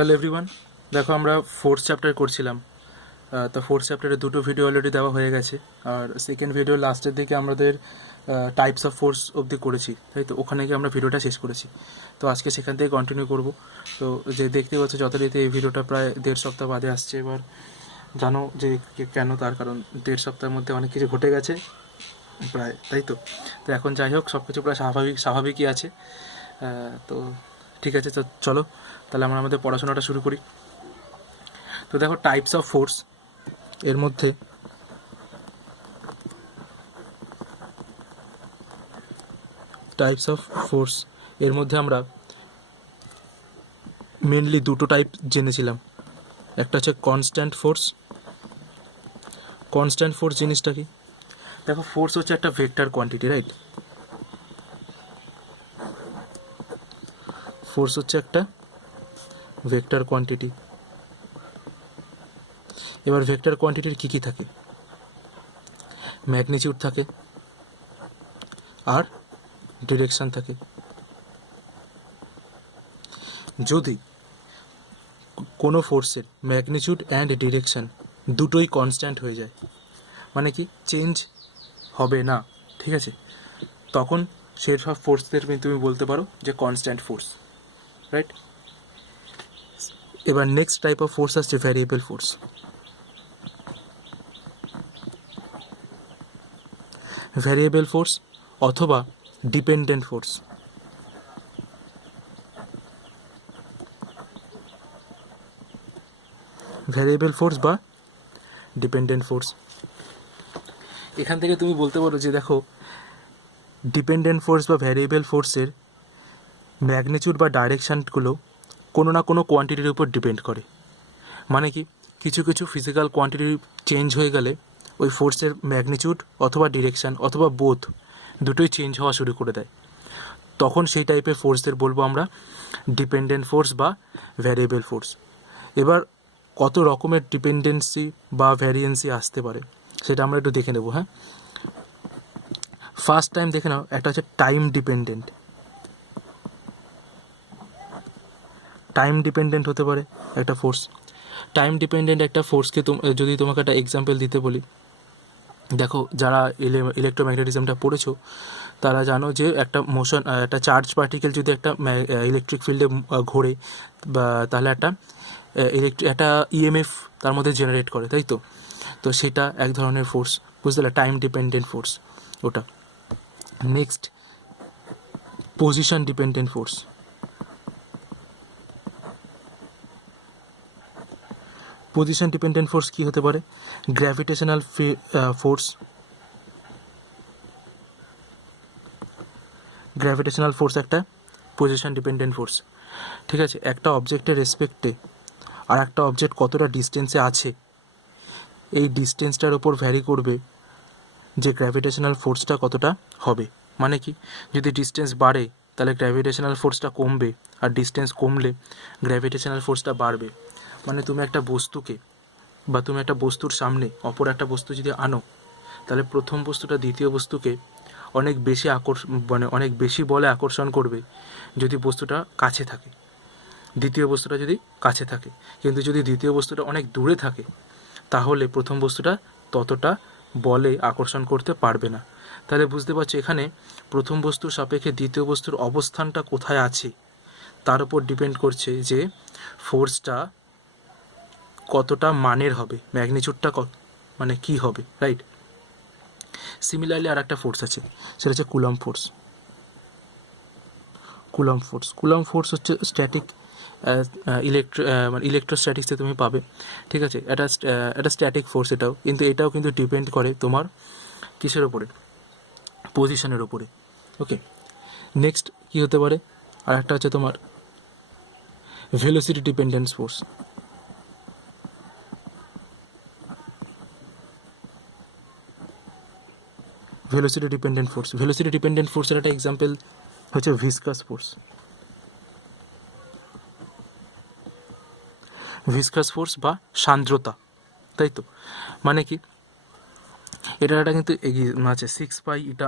Hello everyone, দেখো আমরা fourth chapter করছিলাম। তো ফোর্থ চ্যাপ্টারে দুটো ভিডিও অলরেডি দেওয়া হয়ে গেছে, আর সেকেন্ড ভিডিও লাস্টের দিকে আমাদের টাইপস অফ ফোর্স অবধি করেছি, তাই তো ওখানে গিয়ে আমরা ভিডিওটা শেষ করেছি। তো আজকে সেখান থেকে কন্টিনিউ করব। তো যে দেখতে পাচ্ছ যথারীতি এই ভিডিওটা প্রায় 1.5 সপ্তাহ বাদে আসছে। এবার জানো যে কেন, তার কারণ 1.5 সপ্তাহের মধ্যে অনেক কিছু ঘটে গেছে প্রায়, তাই তো। তো এখন যাই হোক, সব কিছু প্রায় স্বাভাবিকই আছে। তো ঠিক আছে, তো চলো তাহলে আমরা আমাদের পড়াশোনাটা শুরু করি। তো দেখো, টাইপস অফ ফোর্স এর মধ্যে আমরা মেনলি দুটো টাইপ জেনেছিলাম। একটা হচ্ছে কনস্ট্যান্ট ফোর্স জিনিসটা কি? দেখো, ফোর্স হচ্ছে একটা ভেক্টর কোয়ান্টিটি, রাইট? ফোর্স হচ্ছে একটা ভেক্টর কোয়ান্টিটি। এবার ভেক্টর কোয়ান্টিটির কী কী থাকে? ম্যাগনিটিউড থাকে আর ডিরেকশন থাকে। যদি কোনো ফোর্সের ম্যাগনিটিউড অ্যান্ড ডিরেকশন দুটোই কনস্ট্যান্ট হয়ে যায়, মানে কি চেঞ্জ হবে না, ঠিক আছে, তখন সেই সব ফোর্সদের তুমি বলতে পারো যে কনস্ট্যান্ট ফোর্স, রাইট? এবার নেক্সট টাইপ অফ ফোর্স আসছে ভ্যারিয়েবল ফোর্স। ভ্যারিয়েবল ফোর্স অথবা ডিপেন্ডেন্ট ফোর্স। ভ্যারিয়েবল ফোর্স বা ডিপেন্ডেন্ট ফোর্স। এখান থেকে তুমি বলতে পারো যে দেখো, ডিপেন্ডেন্ট ফোর্স বা ভ্যারিয়েবল ফোর্সের ম্যাগনিটিউড বা ডাইরেকশানগুলো কোনো না কোনো কোয়ান্টিটির উপর ডিপেন্ড করে। মানে কি, কিছু কিছু ফিজিক্যাল কোয়ান্টিটি চেঞ্জ হয়ে গেলে ওই ফোর্সের ম্যাগনিটিউড অথবা ডিরেকশান অথবা বোথ দুটোই চেঞ্জ হওয়া শুরু করে দেয়। তখন সেই টাইপের ফোর্সদের বলবো আমরা ডিপেন্ডেন্ট ফোর্স বা ভ্যারিয়েবল ফোর্স। এবার কত রকমের ডিপেন্ডেন্সি বা ভ্যারিয়েন্সি আসতে পারে সেটা আমরা একটু দেখে নেব। হ্যাঁ, ফার্স্ট টাইম দেখে নাও, একটা হচ্ছে টাইম ডিপেন্ডেন্ট হতে পারে একটা ফোর্স। টাইম ডিপেন্ডেন্ট একটা ফোর্সকে যদি তোমাকে একটা এক্সাম্পল দিতে বলি, দেখো যারা ইলেকট্রোম্যাগনেটিজমটা পড়েছো তারা জানো যে একটা মোশন, একটা চার্জ পার্টিকেল যদি একটা ইলেকট্রিক ফিল্ডে ঘোরে, বা তাহলে একটা ইএমএফ তার মধ্যে জেনারেট করে, তাই তো। তো সেটা এক ধরনের ফোর্স, বুঝতে পারলে, টাইম ডিপেন্ডেন্ট ফোর্স ওটা। Next, position dependent force. Position dependent force কী হতে পারে? Gravitational force. গ্র্যাভিটেশনাল ফোর্স একটা পজিশন ডিপেন্ডেন্ট ফোর্স, ঠিক আছে। একটা অবজেক্টের রেসপেক্টে আর একটা অবজেক্ট কতটা ডিস্টেন্সে আছে, এই ডিস্টেন্সটার ওপর ভ্যারি করবে যে গ্র্যাভিটেশনাল ফোর্সটা কতটা হবে। মানে কি, যদি ডিস্টেন্স বাড়ে তাহলে গ্র্যাভিটেশনাল ফোর্সটা কমবে, আর ডিস্টেন্স কমলে গ্র্যাভিটেশনাল ফোর্সটা বাড়বে। মানে তুমি একটা বস্তুকে, বা তুমি একটা বস্তুর সামনে অপর একটা বস্তু যদি আনো, তাহলে প্রথম বস্তুটা দ্বিতীয় বস্তুকে অনেক বেশি বলে আকর্ষণ করবে যদি বস্তুটা কাছে থাকে, দ্বিতীয় বস্তুটা যদি কাছে থাকে। কিন্তু যদি দ্বিতীয় বস্তুটা অনেক দূরে থাকে, তাহলে প্রথম বস্তুটা ততটা বলে আকর্ষণ করতে পারবে না। তাহলে বুঝতে পারছো, এখানে প্রথম বস্তুর সাপেক্ষে দ্বিতীয় বস্তুর অবস্থানটা কোথায় আছে তার উপর ডিপেন্ড করছে যে ফোর্সটা কতটা মানের হবে, ম্যাগনিটিউডটা মানে কী হবে, রাইট? সিমিলারলি আর একটা ফোর্স আছে, সেটা হচ্ছে কুলম্ব ফোর্স হচ্ছে স্ট্যাটিক, মানে ইলেকট্রোস্ট্যাটিক্সে তুমি পাবে, ঠিক আছে। এটা স্ট্যাটিক ফোর্স, এটাও কিন্তু ডিপেন্ড করে তোমার কিসের ওপরে? পজিশনের ওপরে। ওকে, নেক্সট কী হতে পারে? আর একটা হচ্ছে তোমার velocity dependent force. Velocity dependent ফোর্সের একটা এক্সাম্পল হচ্ছে ভিসকাস ফোর্স বা সান্দ্রতা, তাই তো। মানে কি, এটা কিন্তু আছে 6 পাই ইটা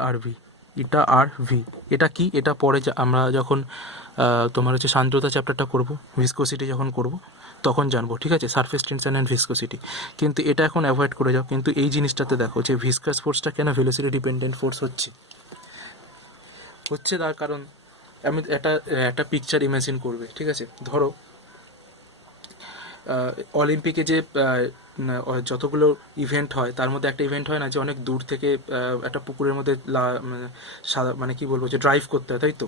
আর ভি। এটা কি, এটা পরে আমরা যখন তোমার হচ্ছে সান্দ্রতা চ্যাপ্টারটা করব, ভিসকোসিটি যখন করব তখন জানবো, ঠিক আছে, সারফেস টেনশন অ্যান্ড ভিসকোসিটি। কিন্তু এটা এখন অ্যাভয়েড করে যাও। কিন্তু এই জিনিসটাতে দেখো যে ভিসকাস ফোর্সটা কেন ভেলোসিটি ডিপেন্ডেন্ট ফোর্স হচ্ছে তার কারণ আমি একটা পিকচার ইমাজিন করবে, ঠিক আছে। ধরো অলিম্পিকে যে যতগুলো ইভেন্ট হয় তার মধ্যে একটা ইভেন্ট হয় না যে অনেক দূর থেকে একটা পুকুরের মধ্যে মানে কি বলবো যে ড্রাইভ করতে হয়, তাই তো।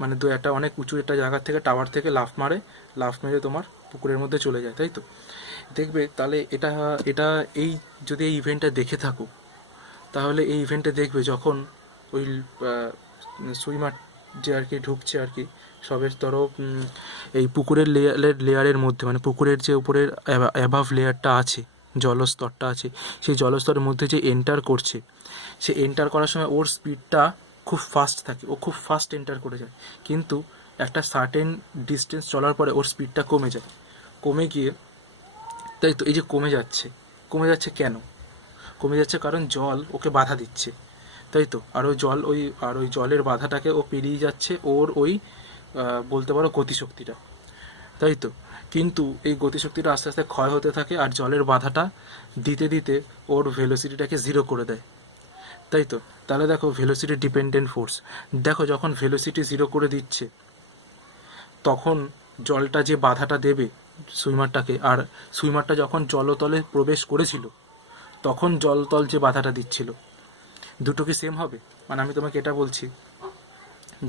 মানে একটা অনেক উঁচু একটা জায়গার থেকে টাওয়ার থেকে লাফ মেরে তোমার পুকুরের মধ্যে চলে যায়, তাই তো। দেখবে তাহলে এটা এটা এই যদি এই ইভেন্টটা দেখে থাকো তাহলে এই ইভেন্টে দেখবে যখন ওই সুইমার যে আর কি ঢুকছে আর কি সবের তরফ এই পুকুরের লেয়ারের মধ্যে, মানে পুকুরের যে উপরের অ্যাবাভ লেয়ারটা আছে, জলস্তরটা আছে, সেই জলস্তরের মধ্যে যে এন্টার করছে, সে এন্টার করার সময় ওর স্পিডটা খুব ফাস্ট থাকে, ও খুব ফাস্ট এন্টার করে যায়। কিন্তু একটা সার্টেন ডিস্টেন্স চলার পরে ওর স্পিডটা কমে যায়, কমে গিয়ে, তাই তো এই যে কমে যাচ্ছে কেন কমে যাচ্ছে? কারণ জল ওকে বাধা দিচ্ছে, তাই তো। আর ওই জলের বাধাটাকে ও পেরিয়ে যাচ্ছে ওর ওই বলতে পারো গতিশক্তিটা, তাই তো। কিন্তু এই গতিশক্তিটা আস্তে আস্তে ক্ষয় হতে থাকে আর জলের বাধাটা দিতে দিতে ওর ভেলোসিটিটাকে জিরো করে দেয়, তাই তো। তাহলে দেখো ভেলোসিটি ডিপেন্ডেন্ট ফোর্স, দেখো যখন ভেলোসিটি জিরো করে দিচ্ছে তখন জলটা যে বাধাটা দেবে সুইমারটাকে, আর সুইমারটা যখন জলতলে প্রবেশ করেছিল তখন জলতল যে বাধাটা দিচ্ছিল, দুটো কি সেম হবে? মানে আমি তোমাকে এটা বলছি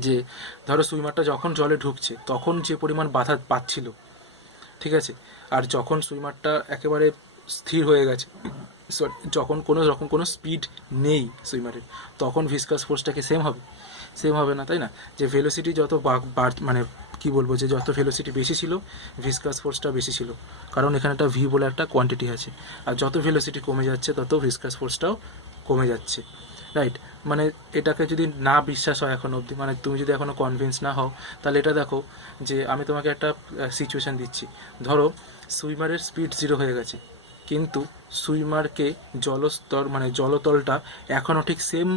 যে ধরো সুইমারটা যখন জলে ঢুকছে তখন যে পরিমাণ বাধা পাচ্ছিল, ঠিক আছে, আর যখন সুইমারটা একেবারে স্থির হয়ে গেছে, সরি, যখন কোনো রকম কোনো স্পিড নেই সুইমারের, তখন ভিসকাস ফোর্সটাকে সেম হবে না, তাই না? যে ভেলোসিটি যত মানে কি বলবো যে যত ভেলোসিটি বেশি ছিল ভিসকাস ফোর্সটা বেশি ছিল, কারণ এখানে একটা ভি বলে একটা কোয়ান্টিটি আছে। আর যত ভেলোসিটি কমে যাচ্ছে তত ভিসকাস ফোর্সটাও কমে যাচ্ছে, রাইট? মানে এটাকে যদি না বিশ্বাস হয় এখন অবধি, মানে তুমি যদি এখনও কনভিন্স না হও, তাহলে এটা দেখো যে আমি তোমাকে একটা সিচুয়েশান দিচ্ছি। ধরো সুইমারের স্পিড জিরো হয়ে গেছে, কিন্তু সুইমারকে জলস্তর মানে জলতলটা এখনও ঠিক সেম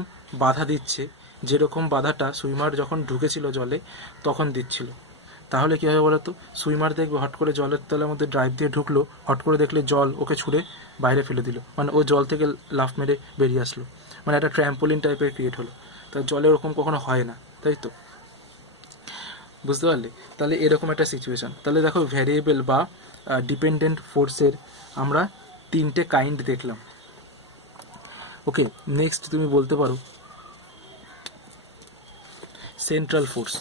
বাধা দিচ্ছে যেরকম বাধাটা সুইমার যখন ঢুকেছিল জলে তখন দিচ্ছিল। তাহলে কী হবে বলো তো? সুইমার দেখবে হট করে জলের তলার মধ্যে ড্রাইভ দিয়ে ঢুকলো, হট করে দেখলে জল ওকে ছুঁড়ে বাইরে ফেলে দিল, মানে ও জল থেকে লাফ মেরে বেরিয়ে আসলো, মানে একটা ট্র্যাম্পোলিন টাইপের ক্রিয়েট হলো। তা জলে ওরকম কখনো হয় না, তাই তো। বুঝতে পারলে? তাহলে এরকম একটা সিচুয়েশান। তাহলে দেখো ভ্যারিয়েবল বা ডিপেন্ডেন্ট ফোর্সের আমরা 3টে কাইন্ড দেখলাম। ওকে, নেক্সট তুমি বলতে পারো সেন্ট্রাল ফোর্স।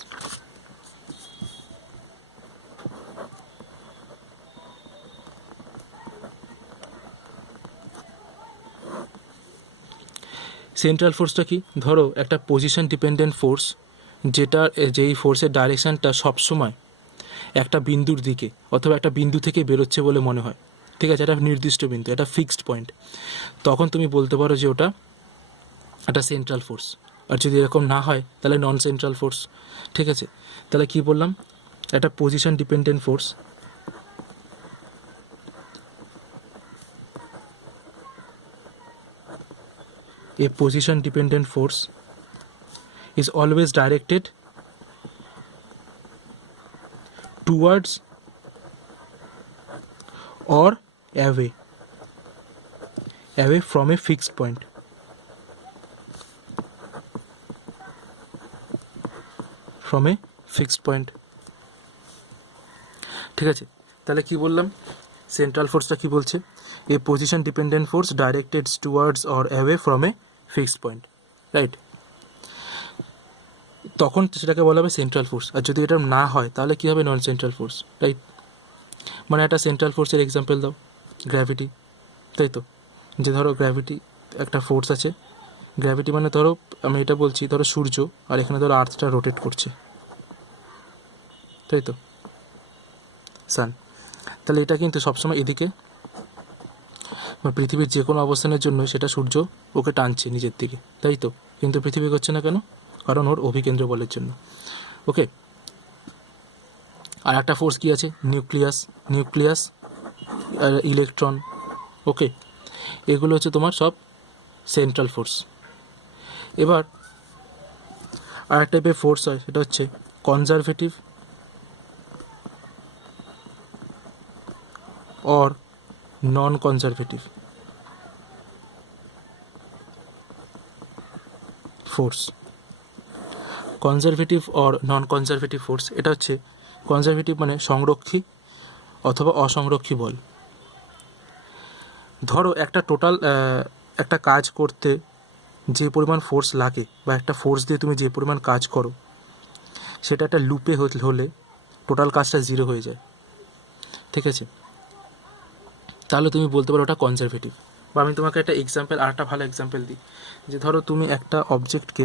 সেন্ট্রাল ফোর্সটা কি? ধরো একটা পজিশন ডিপেন্ডেন্ট ফোর্স, যেই ফোর্সের ডাইরেকশানটা সবসময় একটা বিন্দুর দিকে অথবা একটা বিন্দু থেকে বেরোচ্ছে বলে মনে হয়, ঠিক আছে, একটা নির্দিষ্ট বিন্দু, একটা ফিক্সড পয়েন্ট, তখন তুমি বলতে পারো যে ওটা একটা সেন্ট্রাল ফোর্স। আর যদি এরকম না হয় তাহলে নন সেন্ট্রাল ফোর্স, ঠিক আছে। তাহলে কি বললাম? একটা position dependent force, a position dependent force is always directed towards or away from a fixed point. From a fixed point, ঠিক আছে। তাহলে কি বললাম? সেন্ট্রাল ফোর্সটা কি বলছে? A position dependent force directed towards or away from a fixed point, right? তখন সেটাকে বলা হবে সেন্ট্রাল ফোর্স। আর যদি এটা না হয় তাহলে কী হবে? নন সেন্ট্রাল ফোর্স, রাইট? মানে একটা সেন্ট্রাল ফোর্সের এক্সাম্পল দাও, গ্র্যাভিটি, তাই তো। যে ধরো গ্র্যাভিটি একটা ফোর্স আছে, গ্র্যাভিটি মানে ধরো আমি এটা বলছি, ধরো সূর্য আর এখানে ধরো আর্থটা রোটেট করছে, তাই তো, সান। তাহলে এটা কিন্তু সবসময় এদিকে পৃথিবীর যে কোনো অবস্থানের জন্য সেটা সূর্য ওকে টানছে নিজের দিকে, তাই তো। কিন্তু পৃথিবী করছে না কেন? কারণ ওর অভিকেন্দ্র বলের জন্য, ওকে। আর একটা ফোর্স কী আছে? নিউক্লিয়াস আর ইলেকট্রন, ওকে। এগুলো হচ্ছে তোমার সব সেন্ট্রাল ফোর্স। এবার আর একটা টাইপের ফোর্স হয়, সেটা হচ্ছে conservative or non-conservative force. Conservative or non conservative force, এটা হচ্ছে কনজারভেটিভ মানে সংরক্ষী অথবা অসংরক্ষী বল। ধরো একটা টোটাল একটা কাজ করতে যে পরিমাণ ফোর্স লাগে বা একটা ফোর্স দিয়ে তুমি যে পরিমাণ কাজ করো সেটা একটা লুপে হলে টোটাল কাজটা জিরো হয়ে যায়, ঠিক আছে? তাহলে তুমি বলতে পারো ওটা কনজারভেটিভ। বা আমি তোমাকে একটা এক্সাম্পল, আর একটা ভালো এক্সাম্পল দিই, যে ধরো তুমি একটা অবজেক্টকে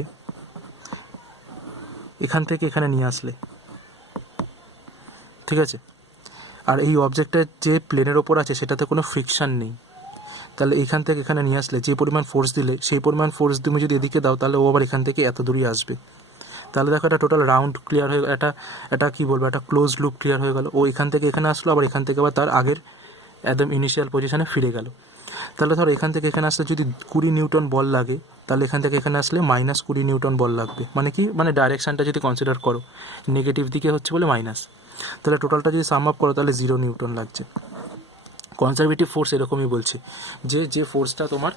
এখান থেকে এখানে নিয়ে আসলে, ঠিক আছে, আর এই অবজেক্টের যে প্লেনের ওপর আছে সেটাতে কোনো ফ্রিকশান নেই, তাহলে এখান থেকে এখানে নিয়ে আসলে যে পরিমাণ ফোর্স দিলে সেই পরিমাণ ফোর্স তুমি যদি এদিকে দাও তাহলে ও আবার এখান থেকে এত দূরই আসবে। তাহলে দেখো একটা টোটাল রাউন্ড ক্লিয়ার হয়ে এটা কী বলবো, একটা ক্লোজ লুপ ক্লিয়ার হয়ে গেল। ও এখান থেকে এখানে আসলো, আবার এখান থেকে আবার তার আগের একদম ইনিশিয়াল পজিশনে ফিরে গেল। তাহলে ধরো এখান থেকে এখানে আসলে যদি 20 নিউটন বল লাগে, তাহলে এখান থেকে এখানে আসলে -20 নিউটন বল লাগবে। মানে কি, মানে ডাইরেকশানটা যদি কনসিডার করো নেগেটিভ দিকে হচ্ছে বলে মাইনাস, তাহলে টোটালটা যদি সাম আপ করো তাহলে 0 নিউটন লাগছে। কনজারভেটিভ ফোর্স এরকমই বলছে, যে ফোর্সটা তোমার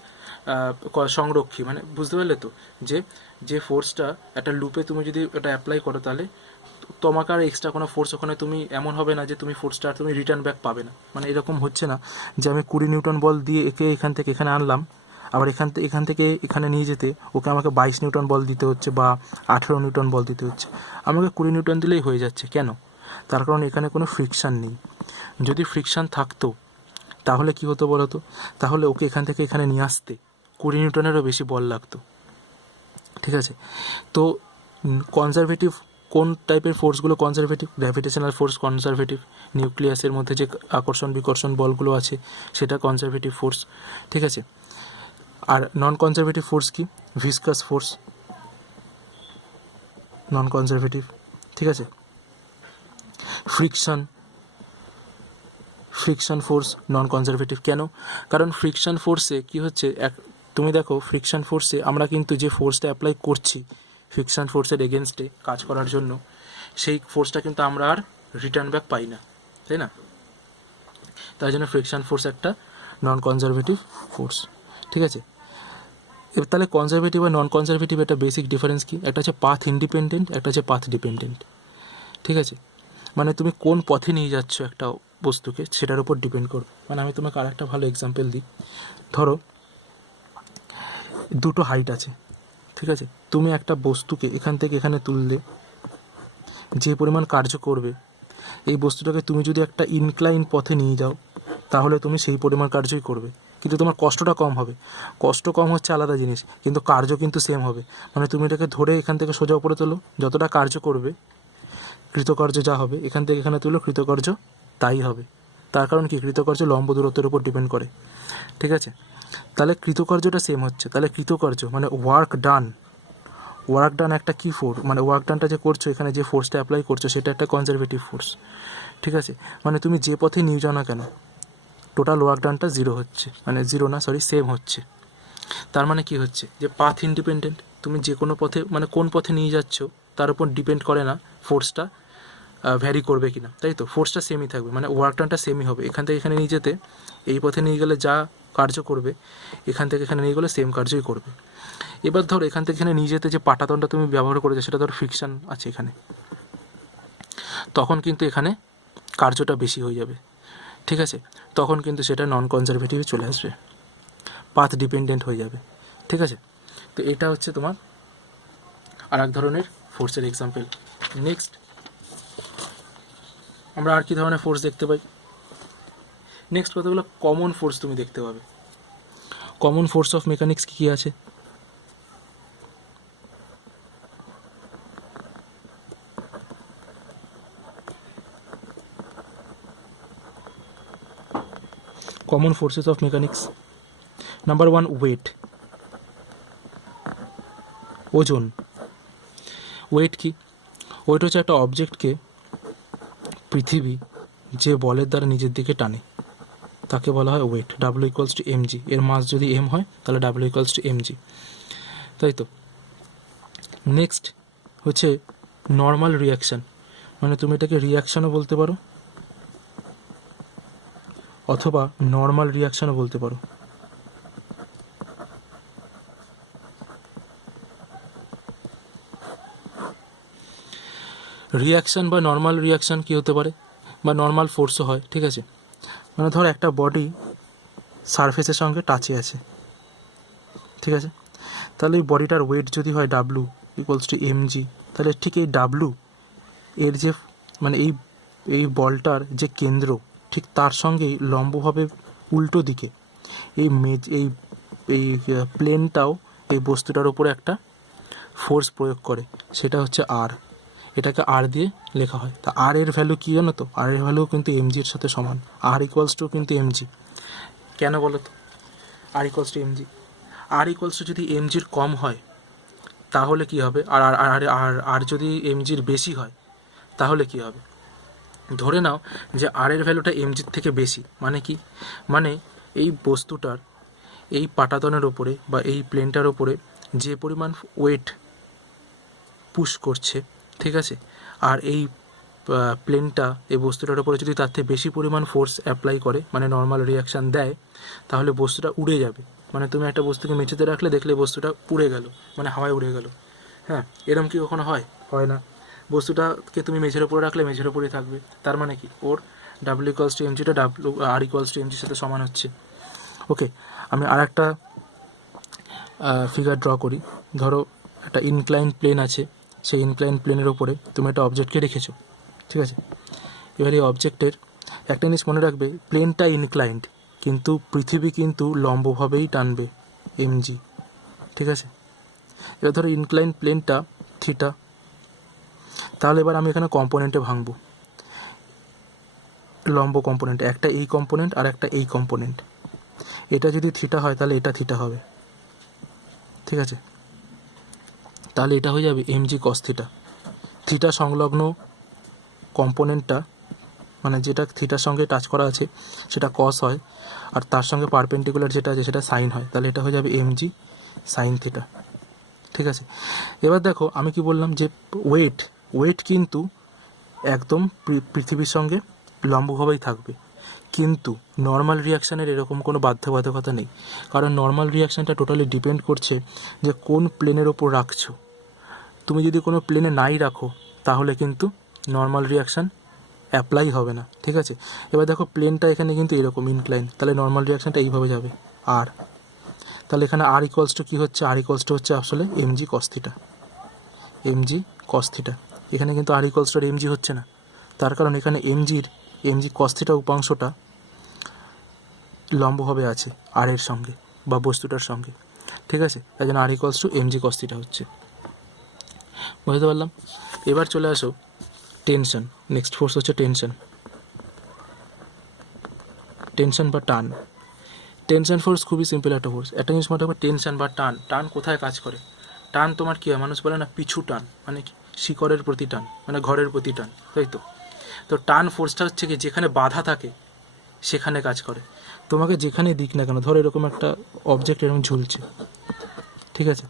সংরক্ষী, মানে বুঝতে পারলে তো, যে ফোর্সটা একটা লুপে তুমি যদি এটা অ্যাপ্লাই করো তাহলে তোমাকে আর এক্সট্রা কোনো ফোর্স ওখানে তুমি এমন হবে না যে তুমি ফোর্সটা আর তুমি রিটার্ন ব্যাক পাবে না। মানে এরকম হচ্ছে না যে আমি 20 নিউটন বল দিয়ে একে এখান থেকে এখানে আনলাম, আবার এখান থেকে এখানে নিয়ে যেতে ওকে আমাকে 22 নিউটন বল দিতে হচ্ছে বা 18 নিউটন বল দিতে হচ্ছে। আমাকে 20 নিউটন দিলেই হয়ে যাচ্ছে। কেন? তার কারণ এখানে কোনো ফ্রিকশান নেই। যদি ফ্রিকশান থাকতো তাহলে কী হতো বলো তো, তাহলে ওকে এখান থেকে এখানে নিয়ে আসতে 20 নিউটনেরও বেশি বল লাগতো, ঠিক আছে? তো কনজারভেটিভ কোন টাইপের ফোর্সগুলো কনজারভেটিভ? গ্র্যাভিটেশনাল ফোর্স কনজারভেটিভ, নিউক্লিয়াসের মধ্যে যে আকর্ষণ বিকর্ষণ বলগুলো আছে সেটা কনজারভেটিভ ফোর্স, ঠিক আছে? আর নন কনজারভেটিভ ফোর্স কি? ভিসকাস ফোর্স, নন কনজারভেটিভ, ঠিক আছে? ফ্রিকশন ফোর্স নন কনজারভেটিভ। কেন? কারণ ফ্রিকশন ফোর্সে কী হচ্ছে, তুমি দেখো ফ্রিকশন ফোর্সে আমরা কিন্তু যে ফোর্সটা অ্যাপ্লাই করছি ফ্রিকশন ফোর্সের এগেনস্টে কাজ করার জন্য, সেই ফোর্সটা কিন্তু আমরা আর রিটার্ন ব্যাক পাই না, তাই না? তাই জন্য ফ্রিকশন ফোর্স একটা নন কনজারভেটিভ ফোর্স, ঠিক আছে? এবার তাহলে কনজারভেটিভ আর নন কনজারভেটিভ একটা বেসিক ডিফারেন্স কি? একটা হচ্ছে পাথ ইন্ডিপেন্ডেন্ট, একটা হচ্ছে পাথ ডিপেন্ডেন্ট, ঠিক আছে? মানে তুমি কোন পথে নিয়ে যাচ্ছ একটা বস্তুকে সেটার উপর ডিপেন্ড করবে। মানে আমি তোমাকে আর একটা ভালো এক্সাম্পল দিই, ধরো দুটো হাইট আছে, ঠিক আছে? তুমি একটা বস্তুকে এখান থেকে এখানে তুললে যে পরিমাণ কার্য করবে, এই বস্তুটাকে তুমি যদি একটা ইনক্লাইন পথে নিয়ে যাও তাহলে তুমি সেই পরিমাণ কার্যই করবে, কিন্তু তোমার কষ্টটা কম হবে। কষ্ট কম হচ্ছে আলাদা জিনিস, কিন্তু কার্য কিন্তু সেম হবে। মানে তুমি এটাকে ধরে এখান থেকে সোজা উপরে তোলো, যতটা কার্য করবে কৃতকার্য যা হবে, এখান থেকে এখানে তুলো কৃতকার্য তাই হবে। তার কারণ কি, কৃতকার্য লম্ব দূরত্বের উপর ডিপেন্ড করে, ঠিক আছে? তাহলে কৃতকার্যটা সেম হচ্ছে। তাহলে কৃতকার্য মানে ওয়ার্ক ডান একটা কী ফোর্স, মানে ওয়ার্ক ডানটা যে করছো এখানে যে ফোর্সটা অ্যাপ্লাই করছো সেটা একটা কনজারভেটিভ ফোর্স, ঠিক আছে? মানে তুমি যে পথে নিয়ে যাও না কেন টোটাল ওয়ার্ক ডানটা সেম হচ্ছে। তার মানে কি হচ্ছে, যে পাথ ইন্ডিপেন্ডেন্ট, তুমি যে কোনো পথে মানে কোন পথে নিয়ে যাচ্ছ তার উপর ডিপেন্ড করে না ফোর্সটা ভ্যারি করবে কিনা, তাই তো? ফোর্সটা সেমই থাকবে, মানে ওয়ার্ক ডানটা সেমই হবে। এখান থেকে এখানে নিয়ে যেতে এই পথে নিয়ে গেলে যা কার্য করবে এখান থেকে এখানে নিয়ে গেলে সেম কার্যই করবে। এবার ধরো এখান থেকে এখানে নিয়ে যেতে যে পাটাতনটা তুমি ব্যবহার করেছো সেটা ধরো ফ্রিকশান আছে এখানে, তখন কিন্তু এখানে কার্যটা বেশি হয়ে যাবে, ঠিক আছে? তখন কিন্তু সেটা নন কনজারভেটিভে চলে আসবে, পাথ ডিপেন্ডেন্ট হয়ে যাবে, ঠিক আছে? তো এটা হচ্ছে তোমার আর এক ধরনের ফোর্সের এক্সাম্পল। নেক্সট আমরা আর কি ধরনের ফোর্স দেখতে পাই? নেক্সট কতগুলো কমন ফোর্স তুমি দেখতে পাবে। কমন ফোর্স অফ মেকানিক্স কী কী আছে? Common forces of mechanics, number 1 weight, ওজন। ওয়েট কি? ওয়েট হচ্ছে একটা অবজেক্টকে পৃথিবী যে বলের দ্বারা নিজের দিকে টানে তাকে বলা হয় ওয়েট। W=mg, এর মাস যদি m হয় তাহলে W=mg, তাই তো? নেক্সট হচ্ছে নর্মাল রিয়াকশান, মানে তুমি এটাকে রিয়াকশানও বলতে পারো অথবা নর্মাল রিয়াকশানও বলতে পারো। রিয়াকশান বা নর্মাল রিয়াকশান কী হতে পারে, বা নর্মাল ফোর্সও হয়, ঠিক আছে। মানে ধর একটা বডি সারফেসের সঙ্গে টাচে আছে, ঠিক আছে, তাহলে এই বডিটার ওয়েট যদি হয় ডাব্লু ইকুয়ালস টু এমজি, তাহলে ঠিক এই ডাব্লু এর যে মানে এই বলটার যে কেন্দ্র, ঠিক তার সঙ্গেই লম্বভাবে উল্টো দিকে এই এই প্লেনটাও এই বস্তুটার উপরে একটা ফোর্স প্রয়োগ করে, সেটা হচ্ছে আর। এটাকে আর দিয়ে লেখা হয়। তা আর এর ভ্যালু কী জানো তো? আর এর ভ্যালু কিন্তু এমজির সাথে সমান। আর ইকুয়ালস টু কিন্তু এমজি। কেন বলো তো R equals to mg? R equals to যদি এমজির কম হয় তাহলে কী হবে, আর আর আর আর আর যদি এমজির বেশি হয় তাহলে কী হবে? ধরে নাও যে আর এর ভ্যালুটা এমজির থেকে বেশি, মানে কি? মানে এই বস্তুটার এই পাটাতনের ওপরে বা এই প্লেনটার ওপরে যে পরিমাণ ওয়েট পুশ করছে, ঠিক আছে, আর এই প্লেনটা এই বস্তুটার উপরে যদি তার থেকে বেশি পরিমাণ ফোর্স অ্যাপ্লাই করে, মানে নর্মাল রিয়াকশান দেয়, তাহলে বস্তুটা উড়ে যাবে। মানে তুমি একটা বস্তুকে মেঝেতে রাখলে, দেখলে বস্তুটা উড়ে গেল, মানে হাওয়ায় উড়ে গেল। হ্যাঁ, এরম কি কখনো হয়? হয় না। বস্তুটাকে তুমি মেঝের উপরে রাখলে মেঝের উপরেই থাকবে। তার মানে কি, ওর ডাব্লিউ ইকুয়ালস টু এমজিটা আর ইকুয়ালস টু এমজির সাথে সমান হচ্ছে। ওকে, আমি আর একটা ফিগার ড্র করি। ধরো একটা ইনক্লাইন প্লেন আছে, সেই ইনক্লাইন প্লেনের ওপরে তুমি একটা অবজেক্টকে রেখেছো, ঠিক আছে। এবার এই অবজেক্টের একটা জিনিস মনে রাখবে, প্লেনটা ইনক্লাইন্ড, কিন্তু পৃথিবী কিন্তু লম্বভাবেই টানবে এমজি, ঠিক আছে। এবার ধরো ইনক্লাইন প্লেনটা থিটা, তাহলে এবার আমি এখানে কম্পোনেন্টে ভাঙবো, লম্ব কম্পোনেন্ট, একটা এই কম্পোনেন্ট আর একটা এই কম্পোনেন্ট। এটা যদি থিটা হয় তাহলে এটা থিটা হবে, ঠিক আছে। তাহলে এটা হয়ে যাবে এমজি কস থিটা। থিটা সংলগ্ন কম্পোনেন্টটা, মানে যেটা থিটার সঙ্গে টাচ করা আছে সেটা কস হয়, আর তার সঙ্গে পারপেন্ডিকুলার যেটা আছে সেটা সাইন হয়, তাহলে এটা হয়ে যাবে এমজি সাইন থিটা, ঠিক আছে। এবার দেখো আমি কি বললাম, যে ওয়েট কিন্তু একদম পৃথিবীর সঙ্গে লম্বভাবেই থাকবে, কিন্তু নর্মাল রিয়াকশানের এরকম কোনো বাধ্যবাধকতা নেই, কারণ নর্মাল রিয়াকশানটা টোটালি ডিপেন্ড করছে যে কোন প্লেনের ওপর রাখছো। তুমি যদি কোনো প্লেনে নাই রাখো তাহলে কিন্তু নর্মাল রিয়াকশান অ্যাপ্লাই হবে না, ঠিক আছে। এবার দেখো প্লেনটা এখানে কিন্তু এরকম ইনক্লাইন, তাহলে নর্মাল রিয়াকশানটা এইভাবে যাবে আর, তাহলে এখানে আর ইকুয়ালস টু কী হচ্ছে, আর ইকুয়ালস টু হচ্ছে আসলে MG cos theta, MG cos theta. এখানে কিন্তু আর ইকুয়ালস টু এমজি হচ্ছে না, তার কারণ এখানে এমজি কস থিটা উপাংশটা লম্বভাবে আছে আর এর সঙ্গে বা বস্তুটার সঙ্গে, ঠিক আছে। তাই জন্য R equals to mg cos theta হচ্ছে। বুঝতে পারলাম। এবার চলে আসো টেনশন। নেক্সট ফোর্স হচ্ছে টেনশন। টেনশন বা টান। টেনশন ফোর্স খুবই সিম্পল একটা ফোর্স। একটা জিনিস মনে রাখবে, টেনশন বা টান কোথায় কাজ করে? টান তোমার কী হয়, মানুষ বলে না পিছু টান, মানে কি শিকড়ের প্রতি টান, মানে ঘরের প্রতি টান, তাই তো। তো টান ফোর্সটা হচ্ছে কি, যেখানে বাধা থাকে সেখানে কাজ করে। তোমাকে যেখানে দিক না কেন, ধরো এরকম একটা অবজেক্ট এরকম ঝুলছে, ঠিক আছে,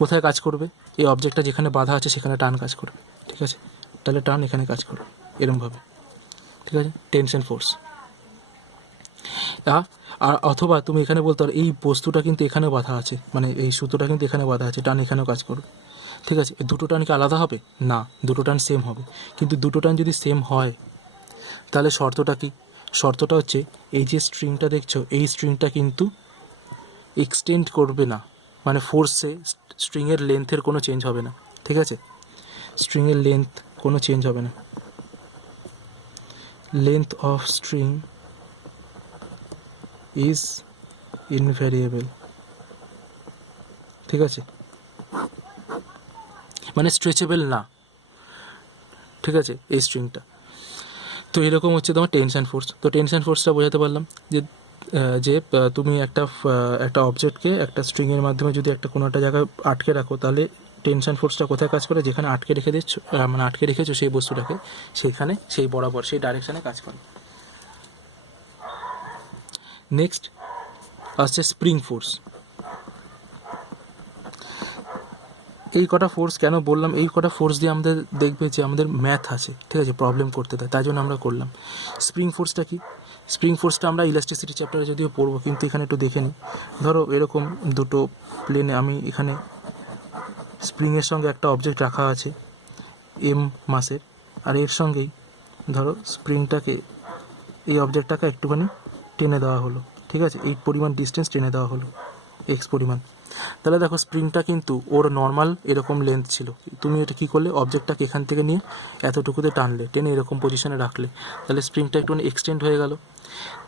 কোথায় কাজ করবে? এই অবজেক্টটা যেখানে বাধা আছে সেখানে টান কাজ করবে, ঠিক আছে। তাহলে টান এখানে কাজ করবে এরমভাবে, ঠিক আছে, টেনশন ফোর্স। আর অথবা তুমি এখানে বলতে পারো এই বস্তুটা কিন্তু এখানে বাধা আছে, মানে এই সুতোটা কিন্তু এখানে বাধা আছে, টান এখানেও কাজ করবে, ঠিক আছে। এই দুটো টান কি আলাদা হবে? না, দুটো টান সেম হবে। কিন্তু দুটো টান যদি সেম হয় তাহলে শর্তটা কি? শর্তটা হচ্ছে এই যে স্ট্রিংটা দেখছো, এই স্ট্রিংটা কিন্তু এক্সটেন্ড করবে না, মানে ফোর্সে স্ট্রিংয়ের লেন্থের কোনো চেঞ্জ হবে না, ঠিক আছে। স্ট্রিংয়ের লেন্থ কোনো চেঞ্জ হবে না। Length of string is invariable, ঠিক আছে, মানে স্ট্রেচেবল না, ঠিক আছে, এই স্ট্রিংটা। তো এরকম হচ্ছে তোমার টেনশন ফোর্স। তো টেনশন ফোর্সটা বোঝাতে পারলাম যে তুমি একটা অবজেক্টকে একটা স্ট্রিংয়ের মাধ্যমে যদি একটা কোনো একটা জায়গায় আটকে রাখো, তাহলে টেনশন ফোর্সটা কোথায় কাজ করে? যেখানে আটকে রেখে দিচ্ছ, মানে আটকে রেখেছো সেই বস্তুটাকে, সেইখানে সেই বরাবর সেই ডাইরেকশানে কাজ করে। নেক্সট আসছে স্প্রিং ফোর্স। এই কটা ফোর্স কেন বললাম, এই কটা ফোর্স দিয়ে আমাদের দেখবে যে আমাদের ম্যাথ আছে, ঠিক আছে, প্রবলেম করতে দেয়, তাই জন্য আমরা করলাম। স্প্রিং ফোর্সটা কি? স্প্রিং ফোর্সটা আমরা ইলাস্টিসিটি চ্যাপ্টারে যদিও পড়বো, কিন্তু এখানে একটু দেখে নিই। ধরো এরকম দুটো প্লেনে আমি এখানে স্প্রিংয়ের সঙ্গে একটা অবজেক্ট রাখা আছে এম মাসের, আর এর সঙ্গেই ধরো স্প্রিংটাকে, এই অবজেক্টটাকে একটুখানি টেনে দেওয়া হলো, ঠিক আছে, এই পরিমাণ ডিস্টেন্স টেনে দেওয়া হলো, এক্স পরিমাণ। তাহলে দেখো স্প্রিংটা কিন্তু ওর নর্মাল এরকম লেন্থ ছিল, তুমি এটা কী করলে, অবজেক্টটাকে এখান থেকে নিয়ে এতটুকুতে টানলে, টেনে এরকম পজিশনে রাখলে, তাহলে স্প্রিংটা একটু এক্সটেন্ড হয়ে গেল।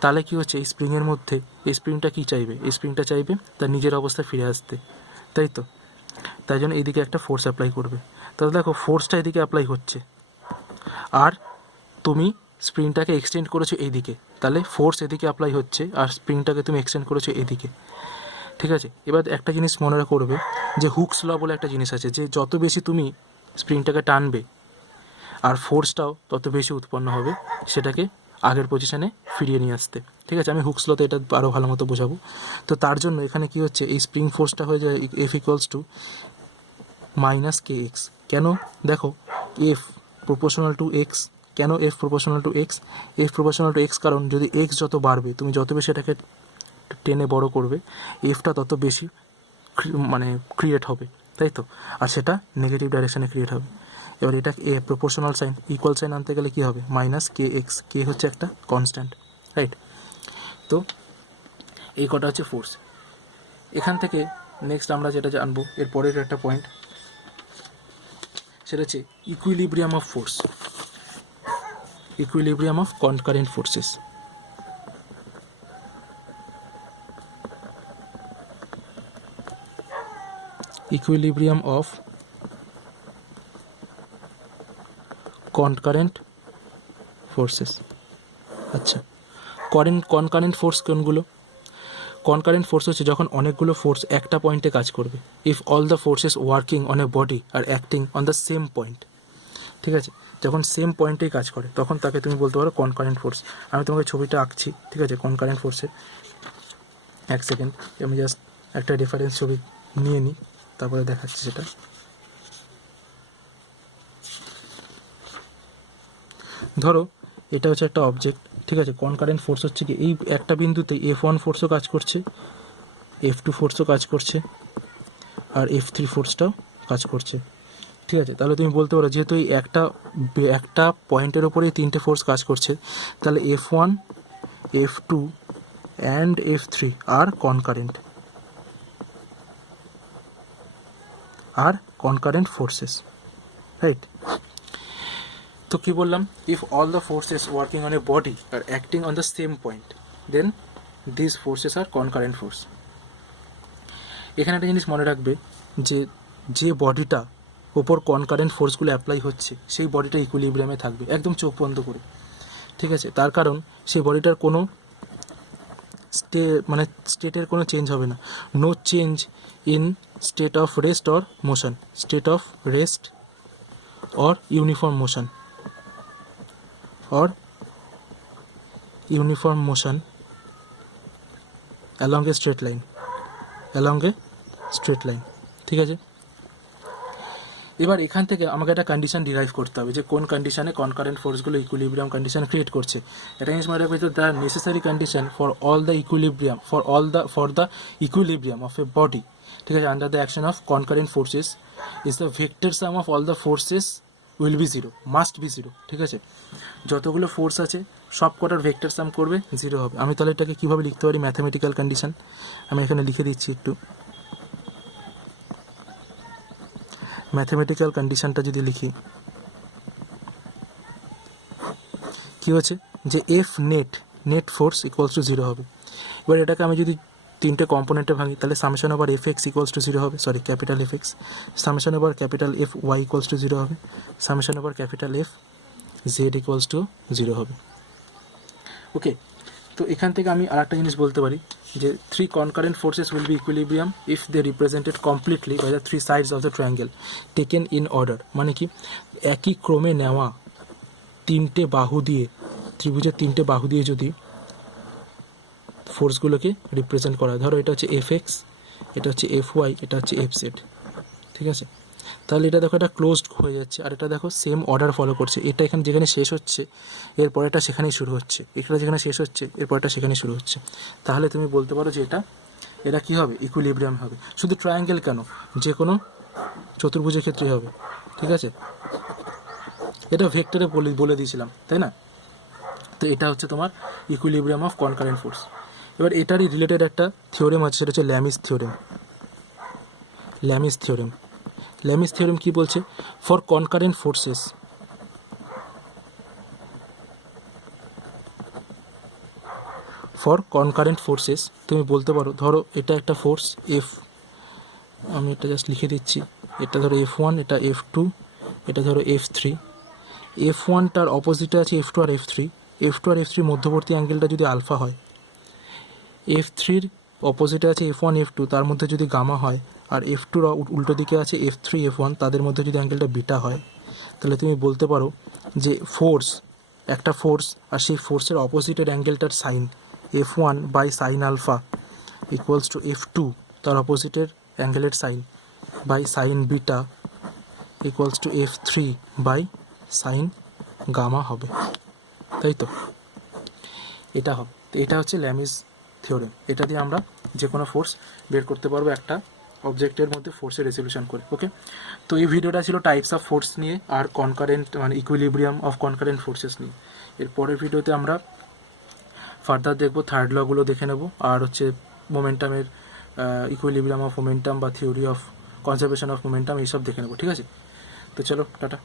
তাহলে কী হচ্ছে, এই স্প্রিংয়ের মধ্যে এই স্প্রিংটা কী চাইবে, এই স্প্রিংটা চাইবে তার নিজের অবস্থায় ফিরে আসতে, তাই তো, তাই জন্য এইদিকে একটা ফোর্স অ্যাপ্লাই করবে। তাহলে দেখো ফোর্সটা এদিকে অ্যাপ্লাই হচ্ছে, আর তুমি স্প্রিংটাকে এক্সটেন্ড করেছো এইদিকে, তাহলে ফোর্স এদিকে অ্যাপ্লাই হচ্ছে, আর স্প্রিংটাকে তুমি এক্সটেন্ড করেছো এদিকে, ঠিক আছে। এবার একটা জিনিস মনে করবে যে হুকস ল বলে একটা জিনিস আছে, যে যত বেশি তুমি স্প্রিংটাকে টানবে আর ফোর্সটাও তত বেশি উৎপন্ন হবে সেটাকে আগের পজিশনে ফিরিয়ে নিয়ে আসতে, ঠিক আছে। আমি হুকস লতে এটা আরও ভালো মতো বোঝাবো। তো তার জন্য এখানে কি হচ্ছে, এই স্প্রিং ফোর্সটা হয়ে যায় F equals to minus K x. কেন? দেখো এফ প্রপোর্শনাল টু এক্স। কেন F proportional to x? F proportional to x কারণ যদি এক্স যত বাড়বে, তুমি যত বেশি এটাকে টেনে বড় করবে, এফটা তত বেশি মানে ক্রিয়েট হবে, তাই তো, আর সেটা নেগেটিভ ডাইরেকশানে ক্রিয়েট হবে। এবার এটা এ প্রপোর্শনাল সাইন, ইকুয়াল সাইন আনতে গেলে কী হবে, মাইনাস কে এক্স। কে হচ্ছে একটা কনস্ট্যান্ট, রাইট। তো এই কটা হচ্ছে ফোর্স। এখান থেকে নেক্সট আমরা যেটা জানবো, এর পরের একটা পয়েন্ট, সেটা হচ্ছে equilibrium of force, equilibrium of concurrent forces. Equilibrium of concurrent forces. আচ্ছা, কনকারেন্ট ফোর্স কোনগুলো? কনকারেন্ট ফোর্স হচ্ছে যখন অনেকগুলো ফোর্স একটা পয়েন্টে কাজ করবে। If all the forces working on a body are acting on the same point, ঠিক আছে, যখন সেম পয়েন্টেই কাজ করে তখন তাকে তুমি বলতে পারো কনকারেন্ট ফোর্স। আমি তোমাকে ছবিটা আঁকছি, ঠিক আছে, কনকারেন্ট ফোর্সের। এক সেকেন্ড, আমি জাস্ট একটা রেফারেন্স ছবি নিয়ে নিই, তারপরে দেখাচ্ছি সেটা। ধরো এটা হচ্ছে একটা অবজেক্ট, ঠিক আছে। কনকারেন্ট ফোর্স হচ্ছে কি, এই একটা বিন্দুতে F1 ফোর্সও কাজ করছে, F2 ফোর্সও কাজ করছে, আর F3 ফোর্সটাও কাজ করছে, ঠিক আছে। তাহলে তুমি বলতে পারো যেহেতু এই একটা পয়েন্টের ওপরেই তিনটে ফোর্স কাজ করছে, তাহলে F1, F2 and F3 are concurrent forces, right. তো কী বললাম, if all the forces working on a body are acting on the same point, then this forces are concurrent force. এখানে একটা জিনিস মনে রাখবে, যে বডিটা ওপর কনকারেন্ট ফোর্সগুলো অ্যাপ্লাই হচ্ছে সেই বডিটা ইকুইলিব্রিয়ামে থাকবে, একদম চোখ বন্ধ করে, ঠিক আছে। তার কারণ সেই বডিটার কোনো স্টেটের কোনো চেঞ্জ হবে না। No change in state of rest or motion, state of rest or uniform motion, or uniform motion along a straight line, ঠিক আছে। এবার এখান থেকে আমাকে একটা কন্ডিশন ডিরাইভ করতে হবে যে কোন কন্ডিশনে কনকারেন্ট ফোর্সগুলো ইকুইলিব্রিয়াম কন্ডিশন ক্রিয়েট করছে। এটা জিনিস মনে রাখবে, the necessary condition for the equilibrium of A body, ঠিক আছে, under the action of concurrent forces is the vector some of all the forces will B zero, must be zero, ঠিক আছে। যতগুলো ফোর্স আছে সব কটার ভেক্টর সাম করবে zero হবে। আমি তাহলে এটাকে কীভাবে লিখতে পারি, ম্যাথামেটিক্যাল কন্ডিশন আমি এখানে লিখে দিচ্ছি একটু। ম্যাথামেটিক্যাল কন্ডিশনটা যদি লিখি, কী হচ্ছে যে F net force equals to zero হবে। এবার এটাকে আমি যদি তিনটে কম্পোনেন্টে ভাঙি, তাহলে summation over F x equals to zero হবে, sorry capital F x, summation over capital F y equals to zero হবে, summation over capital F z equals to zero হবে। ওকে, তো এখান থেকে আমি আর একটা জিনিস বলতে পারি যে three concurrent forces will be equilibrium if they represented completely by the three sides of the triangle taken in order. মানে কি, একই ক্রমে নেওয়া তিনটে বাহু দিয়ে, ত্রিভুজের তিনটে বাহু দিয়ে যদি ফোর্সগুলোকে রিপ্রেজেন্ট করা, ধরো এটা হচ্ছে এফ এক্স, এটা হচ্ছে এফ ওয়াই, এটা হচ্ছে এফ জেড, ঠিক আছে। তাহলে এটা দেখো এটা ক্লোজড হয়ে যাচ্ছে, আর এটা দেখো সেম অর্ডার ফলো করছে, এটা এখানে যেখানে শেষ হচ্ছে এরপর এটা সেখানেই শুরু হচ্ছে, এটা যেখানে শেষ হচ্ছে এরপর এটা সেখানেই শুরু হচ্ছে। তাহলে তুমি বলতে পারো যে এটা কী হবে, ইকুইলিব্রিয়াম হবে। শুধু ট্রায়াঙ্গেল কেন, যে কোনো চতুর্ভুজের ক্ষেত্রেই হবে, ঠিক আছে। এটা ভেক্টরে বলে দিয়েছিলাম, তাই না? তো এটা হচ্ছে তোমার ইকুইলিব্রিয়াম অফ কনকারেন্ট ফোর্স। এবার এটারই রিলেটেড একটা থিওরেম আছে, সেটা হচ্ছে ল্যামিস থিওরেম। ল্যামিস থিওরেম কী বলছে? ফর কনকারেন্ট ফোর্সেস তুমি বলতে পারো, ধরো এটা একটা ফোর্স এফ, আমি এটা জাস্ট লিখে দিচ্ছি, এটা ধরো F1, এটা F2, এটা ধরো F3। F1টার অপোজিটে আছে F2 আর F3, F2 আর F3 মধ্যবর্তী অ্যাঙ্গেলটা যদি আলফা হয়, F3-র অপোজিটে আছে F1 F2, তার মধ্যে যদি গামা হয়, আর F2-র উল্টো দিকে আছে F3 F1, তাদের মধ্যে যদি অ্যাঙ্গেলটা বিটা হয়, তাহলে তুমি বলতে পারো যে একটা ফোর্স আর সেই ফোর্সের অপোজিটের অ্যাঙ্গেলটার sine F1 by sine alpha equals to F2 তার অপোজিটের অ্যাঙ্গেলের sine by sine beta equals to F3 by sine gamma হবে, তাই তো? এটা হবে। তো এটা হচ্ছে ল্যামিস থিওরেম। এটা দিয়ে আমরা যে কোনো ফোর্স বের করতে পারবো একটা অবজেক্টের মধ্যে ফোর্সের রেজলিউশন করে। ওকে, তো এই ভিডিওটা ছিল টাইপস অফ ফোর্স নিয়ে আর কনকারেন্ট মানে ইকুইলিব্রিয়াম অফ কনকারেন্ট ফোর্সেস নিয়ে। এর পরের ভিডিওতে আমরা ফার্দার দেখবো, থার্ড লগুলো দেখে নেব, আর হচ্ছে মোমেন্টামের ইকুইলিব্রিয়াম অফ মোমেন্টাম বা theory of conservation of momentum এইসব দেখে নেবো, ঠিক আছে? তো চলো, টাটা।